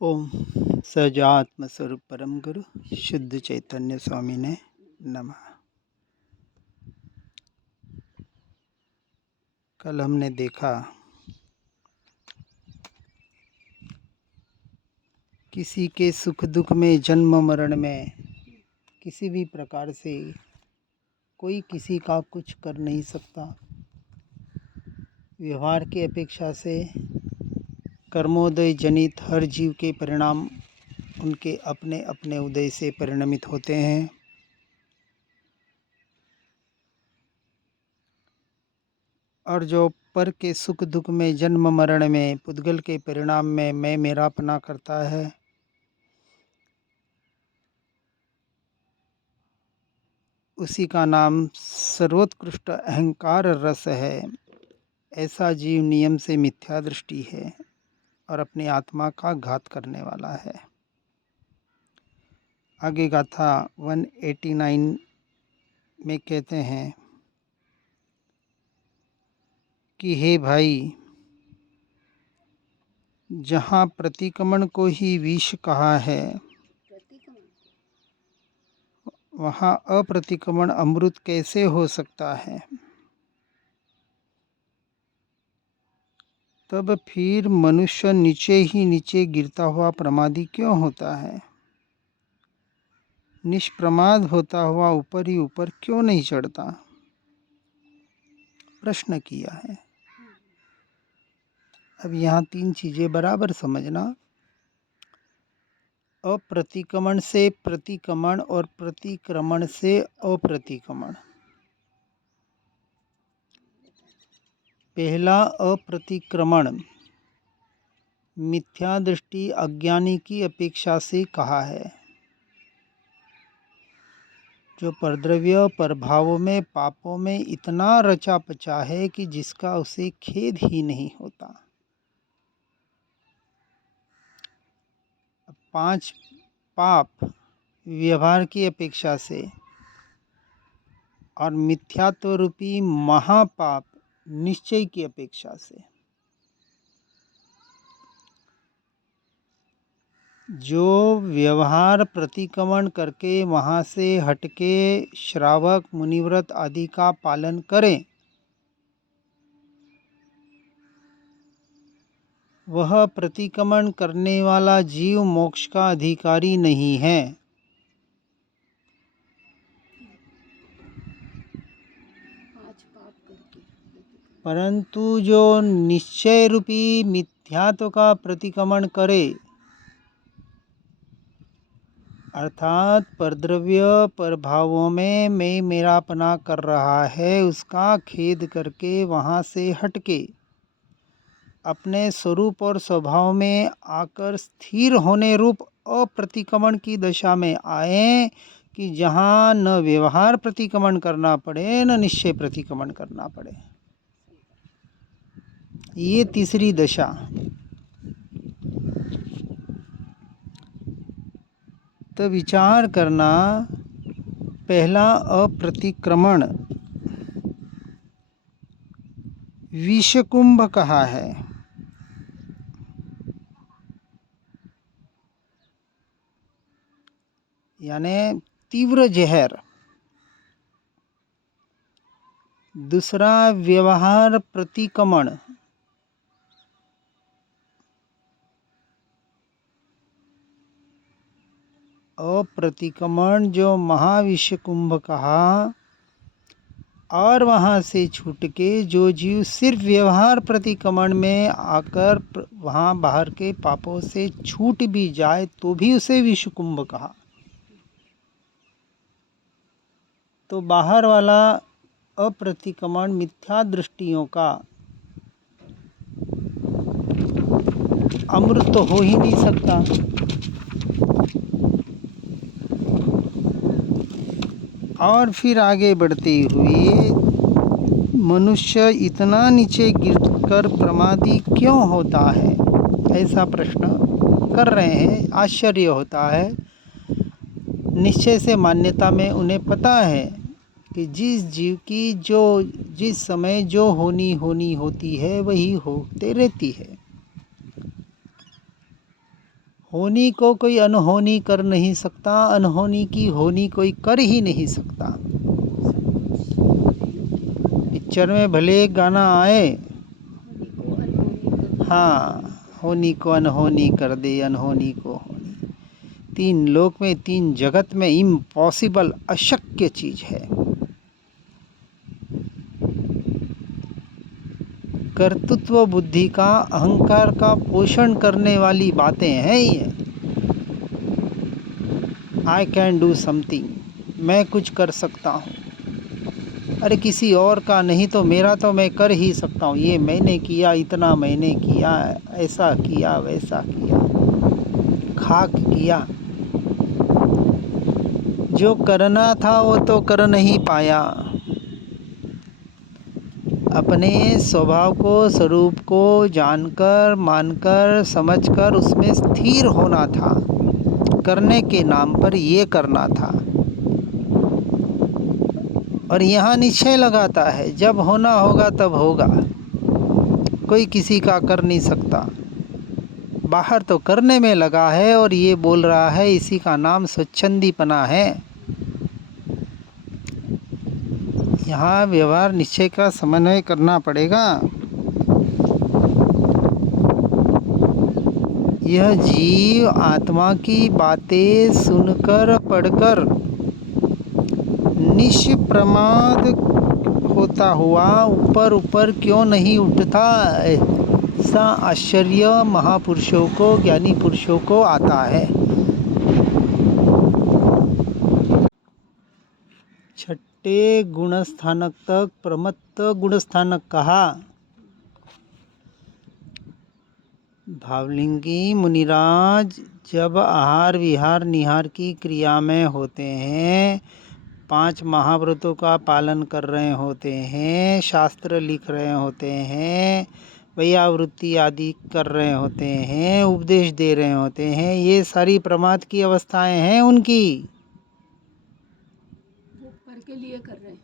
ओम सजात्म स्वरूप परम गुरु शुद्ध चैतन्य स्वामी ने नमः। कल हमने देखा किसी के सुख दुख में, जन्म मरण में किसी भी प्रकार से कोई किसी का कुछ कर नहीं सकता। व्यवहार की अपेक्षा से कर्मोदय जनित हर जीव के परिणाम उनके अपने अपने उदय से परिणमित होते हैं। और जो पर के सुख दुख में, जन्म मरण में, पुद्गल के परिणाम में मैं मेरापना करता है, उसी का नाम सर्वोत्कृष्ट अहंकार रस है। ऐसा जीव नियम से मिथ्या दृष्टि है और अपनी आत्मा का घात करने वाला है। आगे गाथा 189 में कहते हैं कि हे भाई, जहाँ प्रतिक्रमण को ही विष कहा है, वहाँ अप्रतिक्रमण अमृत कैसे हो सकता है? तब फिर मनुष्य नीचे ही नीचे गिरता हुआ प्रमादी क्यों होता है? निष्प्रमाद होता हुआ ऊपर ही ऊपर क्यों नहीं चढ़ता? प्रश्न किया है। अब यहाँ तीन चीजें बराबर समझना। अप्रतिक्रमण से प्रतिक्रमण और प्रतिक्रमण से अप्रतिक्रमण। पहला अप्रतिक्रमण मिथ्या दृष्टि अज्ञानी की अपेक्षा से कहा है, जो परद्रव्य परभावों में, पापों में इतना रचा पचा है कि जिसका उसे खेद ही नहीं होता। 5 पाप व्यवहार की अपेक्षा से और मिथ्यात्व रूपी महापाप निश्चय की अपेक्षा से। जो व्यवहार प्रतिक्रमण करके वहाँ से हटके श्रावक मुनिव्रत आदि का पालन करें, वह प्रतिक्रमण करने वाला जीव मोक्ष का अधिकारी नहीं है। परंतु जो निश्चय रूपी मिथ्यात्व का प्रतिक्रमण करे, अर्थात परद्रव्य परभावों में मैं मेरापना कर रहा है, उसका खेद करके वहाँ से हटके अपने स्वरूप और स्वभाव में आकर स्थिर होने रूप अप्रतिक्रमण की दशा में आए, कि जहाँ न व्यवहार प्रतिक्रमण करना पड़े न निश्चय प्रतिक्रमण करना पड़े। ये तीसरी दशा। तो विचार करना, पहला अप्रतिक्रमण विषकुंभ कहा है। यानी तीव्र जहर। दूसरा व्यवहार प्रतिक्रमण, अप्रतिक्रमण जो महाविष कुंभ कहा, और वहाँ से छूट के जो जीव सिर्फ व्यवहार प्रतिक्रमण में आकर वहाँ बाहर के पापों से छूट भी जाए तो भी उसे विष कुंभ कहा। तो बाहर वाला अप्रतिक्रमण मिथ्या दृष्टियों का अमृत तो हो ही नहीं सकता। और फिर आगे बढ़ते हुए मनुष्य इतना नीचे गिरकर प्रमादी क्यों होता है, ऐसा प्रश्न कर रहे हैं। आश्चर्य होता है। निश्चय से मान्यता में उन्हें पता है कि जिस जीव की जो जिस समय जो होनी होती है वही होते रहती है। होनी को कोई अनहोनी कर नहीं सकता, अनहोनी की होनी कोई कर ही नहीं सकता। पिक्चर में भले एक गाना आए, हाँ, होनी को अनहोनी कर दे, अनहोनी को होनी। तीन लोक में, तीन जगत में इम्पॉसिबल, अशक्य चीज है। कर्तृत्व बुद्धि का, अहंकार का पोषण करने वाली बातें हैं ये। आई कैन डू समथिंग, मैं कुछ कर सकता हूँ। अरे किसी और का नहीं तो मेरा तो मैं कर ही सकता हूँ। ये मैंने किया, इतना मैंने किया, ऐसा किया, वैसा किया, खाक किया। जो करना था वो तो कर नहीं पाया। अपने स्वभाव को, स्वरूप को जानकर, मानकर, समझकर उसमें स्थिर होना था। करने के नाम पर ये करना था। और यहाँ निश्चय लगाता है, जब होना होगा तब होगा। कोई किसी का कर नहीं सकता। बाहर तो करने में लगा है और ये बोल रहा है, इसी का नाम स्वच्छंदीपना है। यहाँ व्यवहार निश्चय का समन्वय करना पड़ेगा। यह जीव आत्मा की बातें सुनकर, पढ़कर निष्प्रमाद होता हुआ ऊपर ऊपर क्यों नहीं उठता, ऐसा आश्चर्य महापुरुषों को, ज्ञानी पुरुषों को आता है। छठे गुणस्थानक तक प्रमत्त गुणस्थानक कहा। भावलिंगी मुनिराज जब आहार विहार निहार की क्रिया में होते हैं, 5 महाव्रतों का पालन कर रहे होते हैं, शास्त्र लिख रहे होते हैं, वैयावृत्ति आदि कर रहे होते हैं, उपदेश दे रहे होते हैं, ये सारी प्रमाद की अवस्थाएं हैं उनकी। वो पर के लिए कर रहे हैं,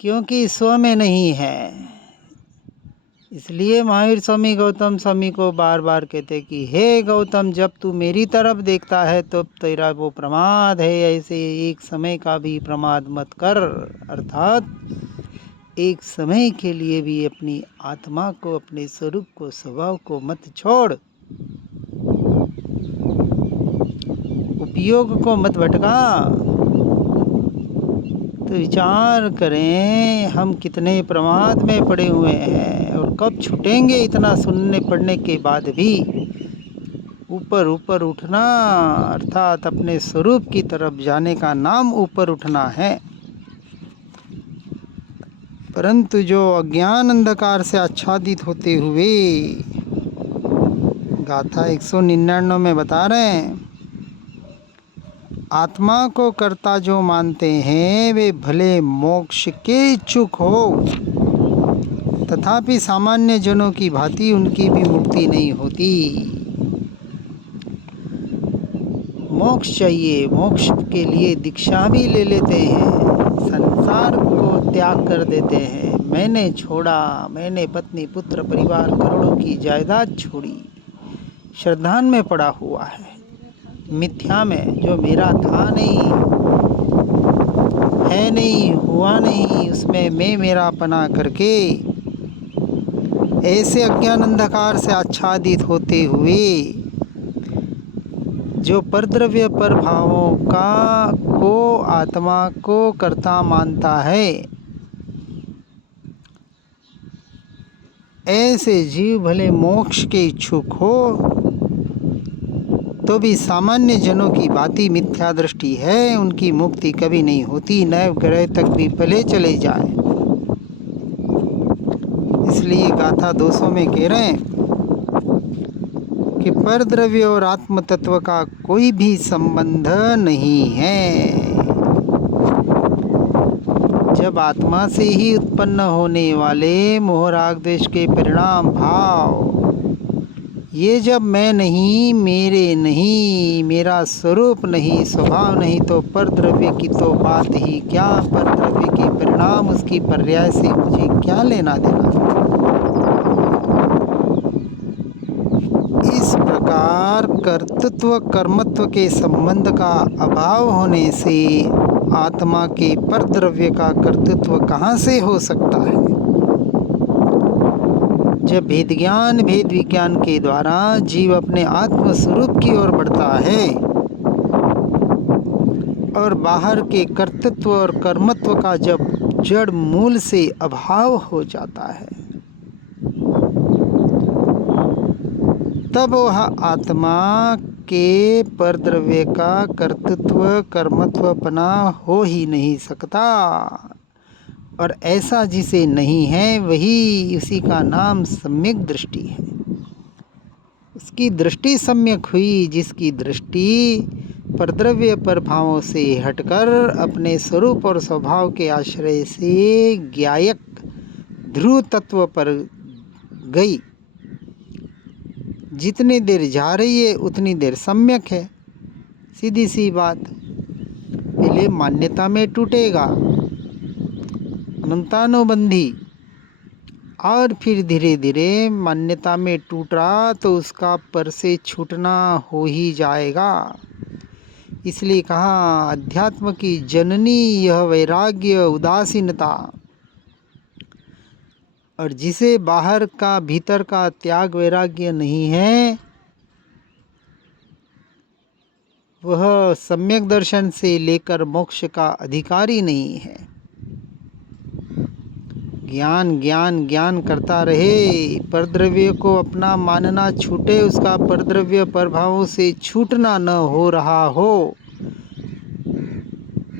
क्योंकि स्व में नहीं है। इसलिए महावीर स्वामी गौतम स्वामी को बार बार कहते कि हे गौतम, जब तू मेरी तरफ देखता है तो तेरा वो प्रमाद है, ऐसे एक समय का भी प्रमाद मत कर। अर्थात एक समय के लिए भी अपनी आत्मा को, अपने स्वरूप को, स्वभाव को मत छोड़, उपयोग को मत भटका। तो विचार करें, हम कितने प्रमाद में पड़े हुए हैं और कब छूटेंगे। इतना सुनने पढ़ने के बाद भी ऊपर ऊपर उठना, अर्थात अपने स्वरूप की तरफ जाने का नाम ऊपर उठना है। परंतु जो अज्ञान अंधकार से आच्छादित होते हुए, गाथा 199 में बता रहे हैं, आत्मा को कर्ता जो मानते हैं वे भले मोक्ष के इच्छुक हो, तथापि सामान्य जनों की भांति उनकी भी मुक्ति नहीं होती। मोक्ष चाहिए, मोक्ष के लिए दीक्षा भी ले लेते हैं, संसार को त्याग कर देते हैं। मैंने छोड़ा, मैंने पत्नी पुत्र परिवार करोड़ों की जायदाद छोड़ी, श्रद्धान में पड़ा हुआ है, मिथ्या में, जो मेरा था नहीं, है नहीं, हुआ नहीं, उसमें मैं मेरापना करके ऐसे अज्ञान अंधकार से आच्छादित होते हुए जो परद्रव्य पर भावों का को आत्मा को कर्ता मानता है, ऐसे जीव भले मोक्ष के इच्छुक हो तो भी सामान्य जनों की भांति मिथ्या दृष्टि है, उनकी मुक्ति कभी नहीं होती, नैव ग्रह तक भी भले चले जाए। इसलिए गाथा 200 में कह रहे हैं कि परद्रव्य और आत्म तत्व का कोई भी संबंध नहीं है। जब आत्मा से ही उत्पन्न होने वाले मोह राग द्वेष के परिणाम भाव, ये जब मैं नहीं, मेरे नहीं, मेरा स्वरूप नहीं, स्वभाव नहीं, तो परद्रव्य की तो बात ही क्या, परद्रव्य के परिणाम, उसकी पर्याय से मुझे क्या लेना देना। इस प्रकार प्रकार कर्तृत्व कर्मत्व के संबंध का अभाव होने से आत्मा के परद्रव्य का कर्तृत्व कहाँ से हो सकता है? जब भेद ज्ञान भेद विज्ञान के द्वारा जीव अपने आत्म स्वरूप की ओर बढ़ता है और बाहर के कर्तृत्व और कर्मत्व का जब जड़ मूल से अभाव हो जाता है, तब वह आत्मा के परद्रव्य का कर्तृत्व कर्मत्वपना हो ही नहीं सकता। और ऐसा जिसे नहीं है वही उसी का नाम सम्यक दृष्टि है। उसकी दृष्टि सम्यक हुई जिसकी दृष्टि परद्रव्य प्रभावों से हटकर अपने स्वरूप और स्वभाव के आश्रय से ज्ञायक ध्रुव तत्व पर गई। जितनी देर जा रही है उतनी देर सम्यक है। सीधी सी बात। पहले मान्यता में टूटेगा अनंतानुबंधी, और फिर धीरे धीरे मान्यता में टूट रहा तो उसका पर से छूटना हो ही जाएगा। इसलिए कहा अध्यात्म की जननी यह वैराग्य उदासीनता। और जिसे बाहर का भीतर का त्याग वैराग्य नहीं है वह सम्यक दर्शन से लेकर मोक्ष का अधिकारी नहीं है। ज्ञान ज्ञान ज्ञान करता रहे, परद्रव्य को अपना मानना छूटे, उसका परद्रव्य प्रभावों से छूटना न हो रहा हो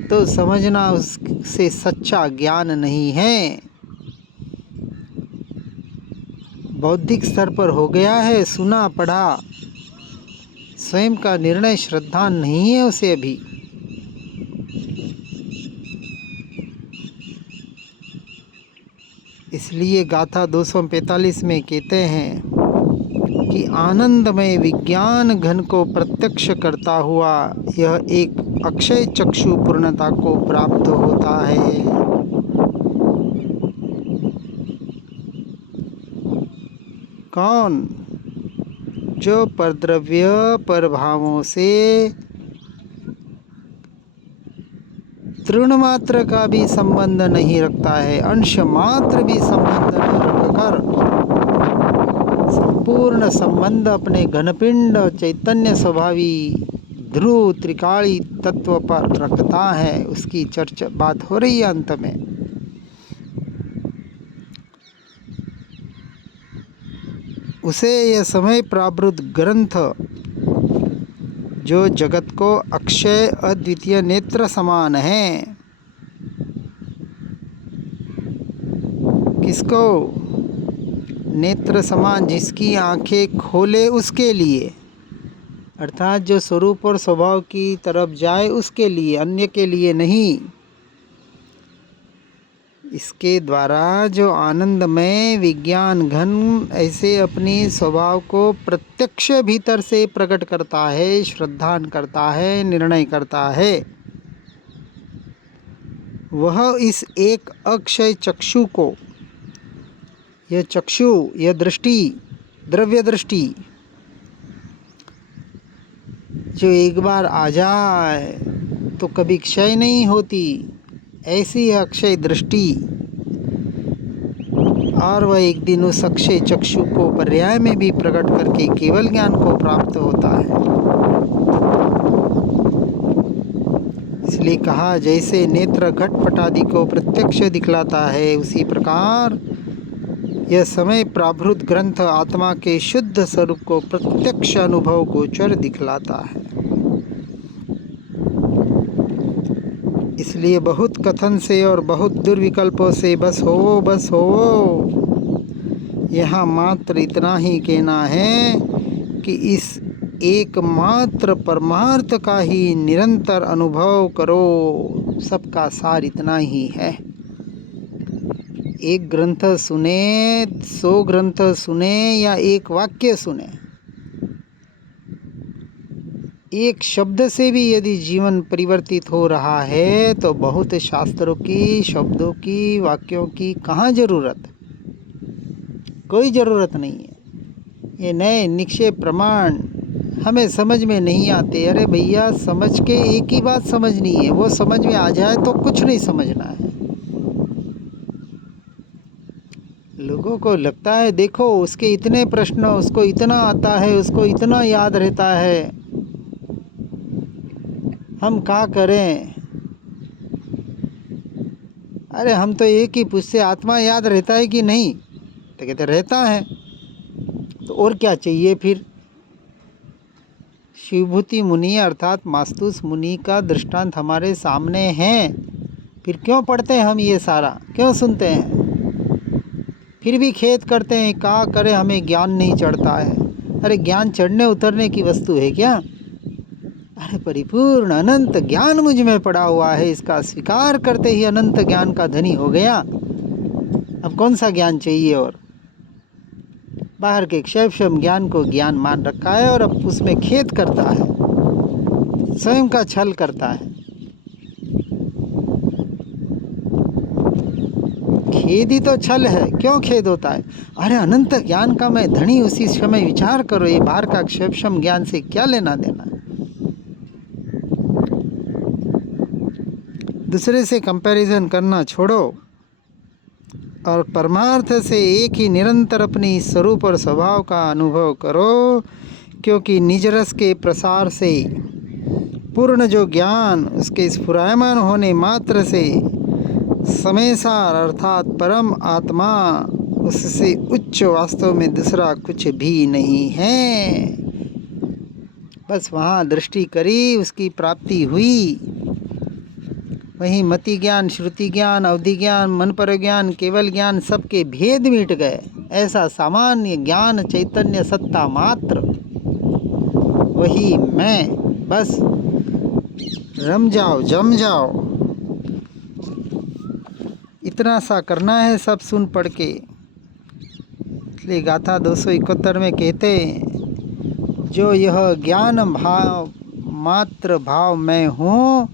तो समझना उससे सच्चा ज्ञान नहीं है। बौद्धिक स्तर पर हो गया है, सुना पढ़ा, स्वयं का निर्णय श्रद्धा नहीं है उसे अभी। इसलिए गाथा 245 में कहते हैं कि आनंदमय विज्ञान घन को प्रत्यक्ष करता हुआ यह एक अक्षय चक्षु पूर्णता को प्राप्त होता है। कौन? जो परद्रव्य प्रभावों से तृण मात्र का भी संबंध नहीं रखता है, अंश मात्र भी संबंध न रखकर संपूर्ण संबंध अपने घनपिंड चैतन्य स्वभावी ध्रुव त्रिकाली तत्व पर रखता है। उसकी चर्चा बात हो रही है अंत में। उसे यह समय प्रावृत ग्रंथ जो जगत को अक्षय अद्वितीय नेत्र समान है, किसको? नेत्र समान, जिसकी आंखें खोले उसके लिए, अर्थात जो स्वरूप और स्वभाव की तरफ जाए उसके लिए, अन्य के लिए नहीं। इसके द्वारा जो आनंदमय विज्ञान घन ऐसे अपनी स्वभाव को प्रत्यक्ष भीतर से प्रकट करता है, श्रद्धान करता है, निर्णय करता है, वह इस एक अक्षय चक्षु को, यह चक्षु, यह दृष्टि, द्रव्य दृष्टि जो एक बार आ जाए तो कभी क्षय नहीं होती, ऐसी है अक्षय दृष्टि। और वह एक दिन उस अक्षय चक्षु को पर्याय में भी प्रकट करके केवल ज्ञान को प्राप्त होता है। इसलिए कहा जैसे नेत्र घटपट आदि को प्रत्यक्ष दिखलाता है, उसी प्रकार यह समय प्राभृत ग्रंथ आत्मा के शुद्ध स्वरूप को प्रत्यक्ष अनुभव गोचर दिखलाता है। इसलिए बहुत कथन से और बहुत दुर्विकल्पों से बस हो, यहाँ मात्र इतना ही कहना है कि इस एकमात्र परमार्थ का ही निरंतर अनुभव करो। सबका सार इतना ही है। एक ग्रंथ सुने, 100 ग्रंथ सुने या एक वाक्य सुने, एक शब्द से भी यदि जीवन परिवर्तित हो रहा है तो बहुत शास्त्रों की, शब्दों की, वाक्यों की कहाँ ज़रूरत? कोई ज़रूरत नहीं है। ये नए निक्षेप प्रमाण हमें समझ में नहीं आते। अरे भैया, समझ के एक ही बात समझनी है, वो समझ में आ जाए तो कुछ नहीं समझना है। लोगों को लगता है देखो उसके इतने प्रश्न, उसको इतना आता है, उसको इतना याद रहता है, हम क्या करें। अरे हम तो एक ही पूछते, आत्मा याद रहता है कि नहीं, तो कहते रहता है, तो और क्या चाहिए फिर। शिवभूति मुनि अर्थात मास्तुस मुनि का दृष्टांत हमारे सामने है, फिर क्यों पढ़ते हैं हम, ये सारा क्यों सुनते हैं। फिर भी खेद करते हैं, क्या करें, हमें ज्ञान नहीं चढ़ता है। अरे ज्ञान चढ़ने उतरने की वस्तु है क्या। अरे परिपूर्ण अनंत ज्ञान मुझ में पड़ा हुआ है, इसका स्वीकार करते ही अनंत ज्ञान का धनी हो गया। अब कौन सा ज्ञान चाहिए। और बाहर के क्षयक्षम ज्ञान को ज्ञान मान रखा है और अब उसमें खेद करता है, स्वयं का छल करता है। खेद ही तो छल है, क्यों खेद होता है। अरे अनंत ज्ञान का मैं धनी, उसी समय विचार करो, ये बाहर का क्षयक्षम ज्ञान से क्या लेना देना। दूसरे से कंपैरिजन करना छोड़ो और परमार्थ से एक ही निरंतर अपनी स्वरूप और स्वभाव का अनुभव करो, क्योंकि निज रस के प्रसार से पूर्ण जो ज्ञान, उसके स्फुरायमान होने मात्र से समेसार अर्थात परम आत्मा, उससे उच्च वास्तव में दूसरा कुछ भी नहीं है। बस वहाँ दृष्टि करी, उसकी प्राप्ति हुई। वहीं मति ज्ञान, श्रुति ज्ञान, अवधि ज्ञान, मन पर ज्ञान, केवल ज्ञान, सबके भेद मिट गए। ऐसा सामान्य ज्ञान, चैतन्य सत्ता मात्र, वही मैं। बस रम जाओ, जम जाओ, इतना सा करना है सब सुन पढ़ के। इसलिए गाथा 271 में कहते हैं, जो यह ज्ञान भाव मात्र भाव मैं हूँ,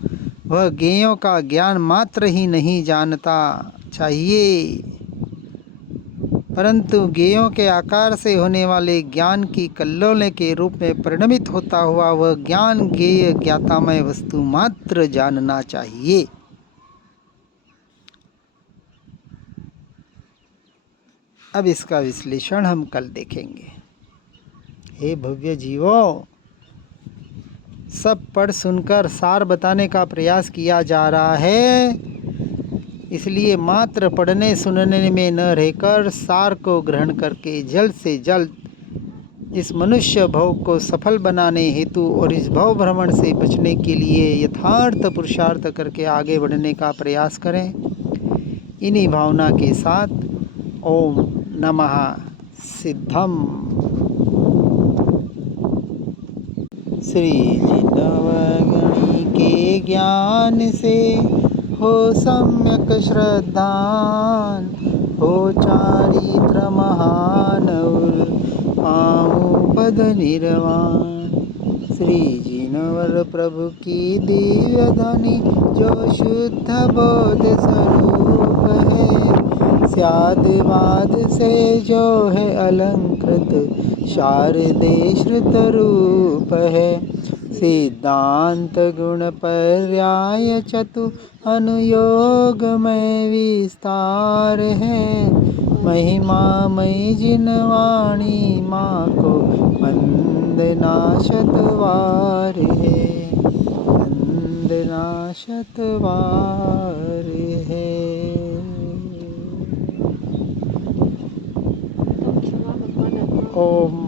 वह ज्ञेयों का ज्ञान मात्र ही नहीं जानता चाहिए, परंतु ज्ञेयों के आकार से होने वाले ज्ञान की कल्लोले के रूप में परिणमित होता हुआ वह ज्ञान ज्ञेय ज्ञातामय वस्तु मात्र जानना चाहिए। अब इसका विश्लेषण हम कल देखेंगे। हे भव्य जीवों, सब पढ़ सुनकर सार बताने का प्रयास किया जा रहा है, इसलिए मात्र पढ़ने सुनने में न रहकर सार को ग्रहण करके जल्द से जल्द इस मनुष्य भव को सफल बनाने हेतु और इस भव भ्रमण से बचने के लिए यथार्थ पुरुषार्थ करके आगे बढ़ने का प्रयास करें। इन्हीं भावना के साथ ओम नमः सिद्धम। श्री जिनवगणी के ज्ञान से हो सम्यक श्रद्धान, हो चारित्र महान पाऊँ पद निर्वाण। श्री जिनवर प्रभु की दिव्य ध्वनि जो शुद्ध बोध स्वरूप है, स्यादवाद से जो है अलंकृत शारदे श्रुत रूप है। सिद्धांत गुण पर्याय चतु अनुयोग में विस्तार है, महिमामयी जिन वाणी माँ को वंदना शतवार है, वंदना शतवार है। ओम